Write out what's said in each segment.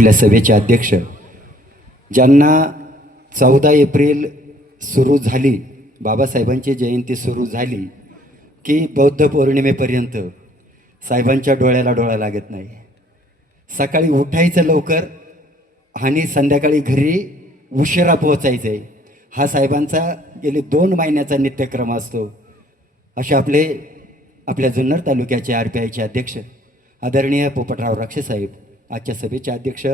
आपल्या सभेचे अध्यक्ष. ज्यांना चौदा एप्रिल सुरू झाली बाबासाहेबांची जयंती सुरू झाली की बौद्ध पौर्णिमेपर्यंत साहेबांच्या डोळ्याला डोळा लागत नाही. सकाळी उठायचं लवकर आणि संध्याकाळी घरी उशिरा पोहोचायचं आहे हा साहेबांचा गेले दोन महिन्याचा नित्यक्रम असतो. असे आपले आपल्या जुन्नर तालुक्याचे आर पी आयचे अध्यक्ष आदरणीय पोपटराव राक्षे साहेब. आजच्या सभेचे अध्यक्ष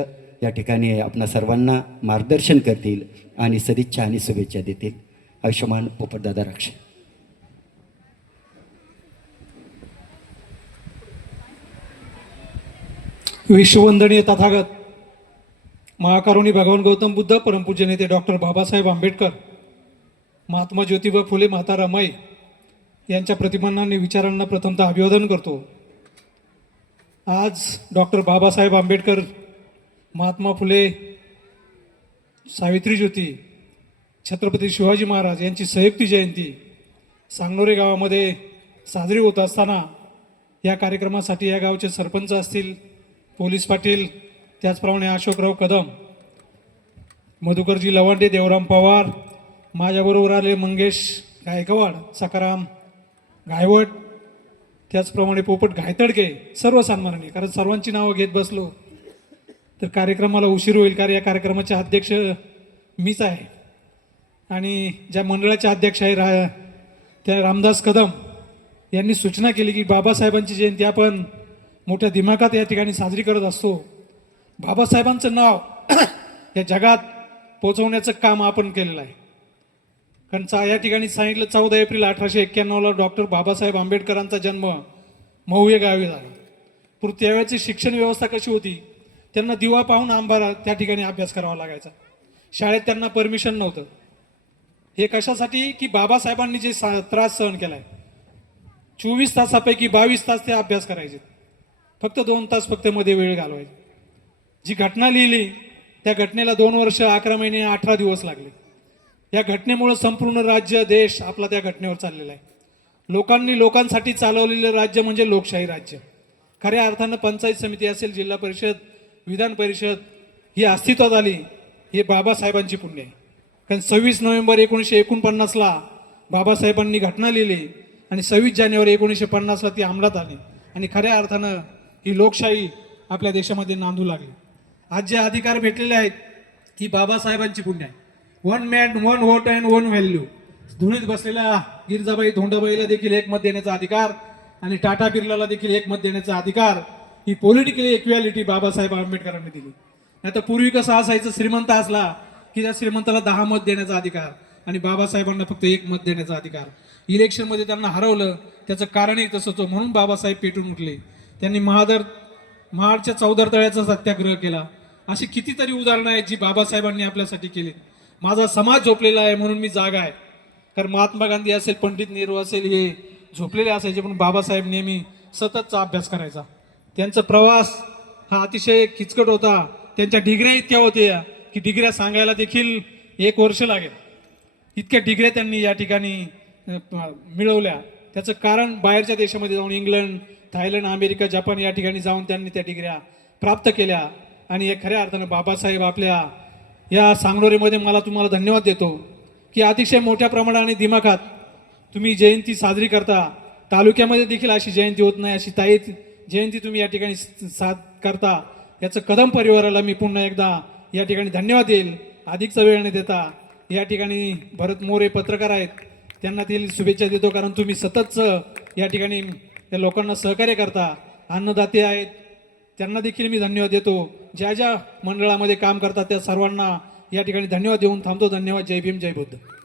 या ठिकाणी आपणा सर्वांना मार्गदर्शन करतील आणि सदिच्छा आणि शुभेच्छा देतील. आयुष्यमान पोपटदादा राक्ष. विश्ववंदनीय तथागत महाकारुणी भगवान गौतम बुद्ध परमपूज्य नेते डॉक्टर बाबासाहेब आंबेडकर महात्मा ज्योतिबा फुले माता रमाई यांच्या प्रतिमांना आणि विचारांना प्रथमतः अभिवादन करतो. आज डॉक्टर बाबासाहेब आंबेडकर महात्मा फुले सावित्री ज्योती छत्रपती शिवाजी महाराज यांची संयुक्ती जयंती सांगनोरे गावामध्ये साजरी होत असताना या कार्यक्रमासाठी या गावचे सरपंच असतील पोलीस पाटील त्याचप्रमाणे अशोकराव कदम मधुकरजी लवांडे देवराम पवार माझ्याबरोबर आले मंगेश गायकवाड सकाराम गायवट त्याचप्रमाणे पोपट घायतडके सर्व सन्माननीय कारण सर्वांची नावं घेत बसलो. तर कार्यक्रमाला उशीर होईल कारण या कार्यक्रमाचे अध्यक्ष मीच आहे. आणि ज्या मंडळाचे अध्यक्ष आहे रा त्या रामदास कदम यांनी सूचना केली की बाबासाहेबांची जयंती आपण मोठ्या दिमागात या ठिकाणी साजरी करत असतो. बाबासाहेबांचं नाव या जगात पोचवण्याचं काम आपण केलेलं आहे. कारण चा या ठिकाणी सांगितलं चौदा एप्रिल अठराशे एक्क्याण्णवला डॉक्टर बाबासाहेब आंबेडकरांचा जन्म मऊ या गावी झाला. पण त्यावेळेची शिक्षण व्यवस्था कशी होती? त्यांना दिवा पाहून आंबारा त्या ठिकाणी अभ्यास करावा लागायचा. शाळेत त्यांना परमिशन नव्हतं. हे कशासाठी? की बाबासाहेबांनी जे सा त्रास सहन केलाय. चोवीस तासापैकी बावीस तास ते अभ्यास करायचे. फक्त दोन तास फक्त मध्ये वेळ घालवायचे. जी घटना लिहिली त्या घटनेला दोन वर्ष अकरा महिने अठरा दिवस लागले. या घटनेमुळं संपूर्ण राज्य देश आपला त्या घटनेवर चाललेला आहे. लोकांनी लोकांसाठी चालवलेलं राज्य म्हणजे लोकशाही राज्य. खऱ्या अर्थानं पंचायत समिती असेल जिल्हा परिषद विधान परिषद ही अस्तित्वात आली हे बाबासाहेबांची पुण्य आहे. कारण सव्वीस नोव्हेंबर एकोणीसशे एकोणपन्नासला बाबासाहेबांनी घटना लिहिली आणि सव्वीस जानेवारी एकोणीसशे पन्नासला ती अंमलात आली. आणि खऱ्या अर्थानं ही लोकशाही आपल्या देशामध्ये नांदू लागली. आज जे अधिकार भेटलेले आहेत ही बाबासाहेबांची पुण्य आहे. One man one vote and one value धुळीत बसलेल्या गिरजाबाई धोंडाबाईला देखील एक मत देण्याचा अधिकार आणि टाटा बिर्लाला देखील एक मत देण्याचा अधिकार ही पॉलिटिकली इक्वॅलिटी बाबासाहेब आंबेडकरांनी दिली. नाही तर पूर्वी कसं असायचं श्रीमंत असला की त्या श्रीमंताला दहा मत देण्याचा अधिकार आणि बाबासाहेबांना फक्त एक मत देण्याचा अधिकार. इलेक्शनमध्ये त्यांना हरवलं त्याचं कारणही तसंच होतं. म्हणून बाबासाहेब पेटून उठले. त्यांनी महादर महाडच्या चौदार तळ्याचा सत्याग्रह केला. अशी कितीतरी उदाहरणं आहेत जी बाबासाहेबांनी आपल्यासाठी केली माझा समाज झोपलेला आहे म्हणून मी जागा आहे. कारण महात्मा गांधी असेल पंडित नेहरू असेल हे झोपलेले असायचे पण बाबासाहेब नेहमी सततचा अभ्यास करायचा. त्यांचा प्रवास हा अतिशय किचकट होता. त्यांच्या डिग्र्या इतक्या होत्या की डिग्र्या सांगायला देखील एक वर्ष लागेल. इतक्या डिग्र्या त्यांनी या ठिकाणी मिळवल्या. त्याचं कारण बाहेरच्या देशामध्ये जाऊन इंग्लंड थायलंड अमेरिका जपान या ठिकाणी जाऊन त्यांनी त्या डिग्र्या प्राप्त केल्या. आणि हे खऱ्या अर्थानं बाबासाहेब आपल्या या सांगलोरीमध्ये मला तुम्हाला धन्यवाद देतो की अतिशय मोठ्या प्रमाणाने दिमाखात तुम्ही जयंती साजरी करता. तालुक्यामध्ये देखील अशी जयंती होत नाही अशी ताई जयंती तुम्ही या ठिकाणी स- साद करता. याचं कदम परिवाराला मी पुन्हा एकदा या ठिकाणी धन्यवाद देईल. अधिकचा वेळ न देता या ठिकाणी भरत मोरे पत्रकार आहेत. त्यांना देखील शुभेच्छा देतो कारण तुम्ही सततच या ठिकाणी त्या लोकांना सहकार्य करता. अन्नदाते आहेत त्यांना देखील मी धन्यवाद देतो. ज्या ज्या मंडळामध्ये काम करतात त्या सर्वांना या ठिकाणी धन्यवाद देऊन थांबतो. धन्यवाद. जय भीम जय बुद्ध.